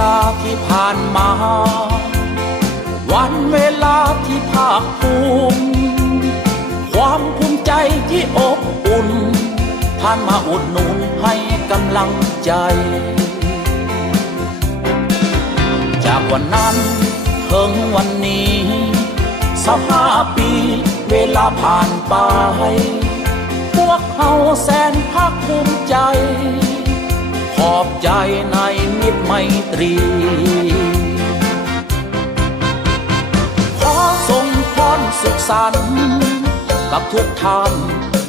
ลาที่ผ่านมาวันเวลาที่ภาคภูมิความภูมิใจที่อบอุ่นท่านมาอุดหนุนให้กำลังใจจากวันนั้นถึงวันนี้15 ปีเวลาผ่านไปพวกเขาแสนภาคภูมิใจขอบใจในมิตรไมตรีขอส่งพรสุขสันต์กับทุกท่าน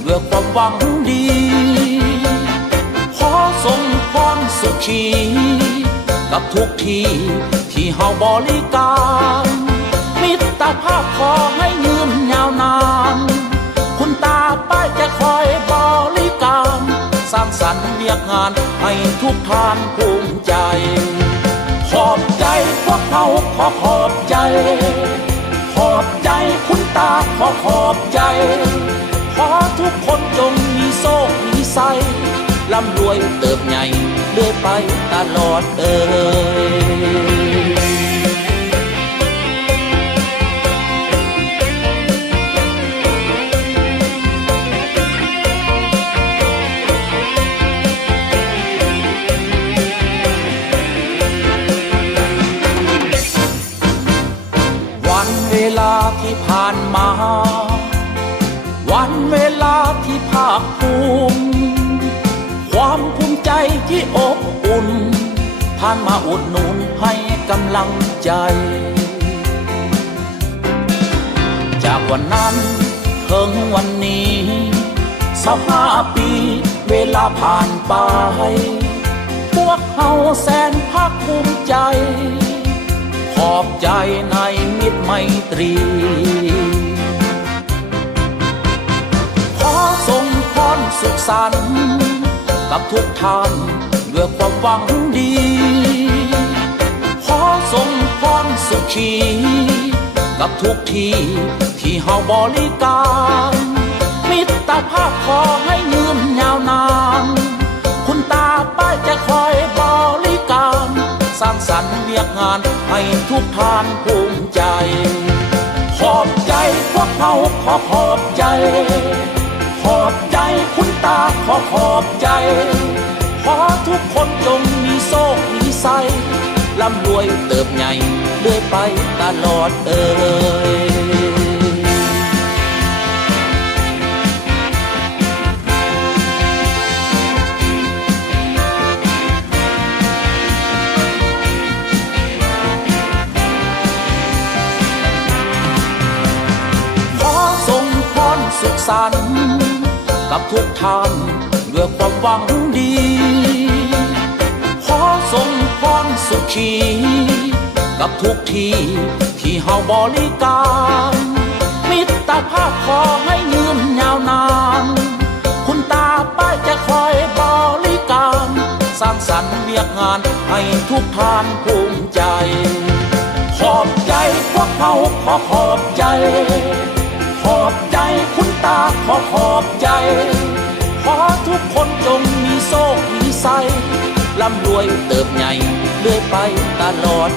ด้วยความหวังดีขอส่งพรสุขีกับทุกที่ที่เฮาบริการมิตรภาพขอให้ยืนยาวนานคุณตาป้ายจะคอยบริการสร้างสรรค์เรียกงานให้ทุกท่านภูมิใจขอบใจพวกเขาขอบใจขอบใจคุณตาขอบใจขอทุกคนจงมีโชคมีไสร่ำรวยเติบใหญ่เรื่อยไปตลอดวันเวลาที่ผ่านมาวันเวลาที่ภาคภูมิความภูมิใจที่อบอุ่นท่านมาอุดหนุนให้กำลังใจจากวันนั้นถึงวันนี้15 ปีเวลาผ่านไปพวกเขาแสนภาคภูมิใจขอบใจในมิตรไมตรีขอส่งพรสุขสันต์กับทุกท่านด้วยความหวังดีขอส่งพรสุขีกับทุกที่ที่เฮาบริการมิตรภาพขอให้ยืนยาวนานคุณตาป้ายจะคอยบริการสร้างสรรค์เรียกงานให้ทุกท่านภูมิใจขอบใจพวกเขาขอบใจขอบใจคุณตาขอบใจขอทุกคนจงมีโชคมีไสร่ำรวยเติบใหญ่เรื่อยไปตลอดสุขสันต์กับทุกท่านด้วยความหวังดีขอส่งพรสุขีกับทุกที่ที่เฮาบริการมิตรภาพขอให้ยืนยาวนานคุณตาป้ายจะคอยบริการสร้างสรรค์เรียกงานให้ทุกท่านภูมิใจขอบใจพวกเขาขอบใจขอบใจคุณตาขอบใจขอทุกคนจงมีโชคมีไสร่ำรวยเติบใหญ่เรื่อยไปตลอด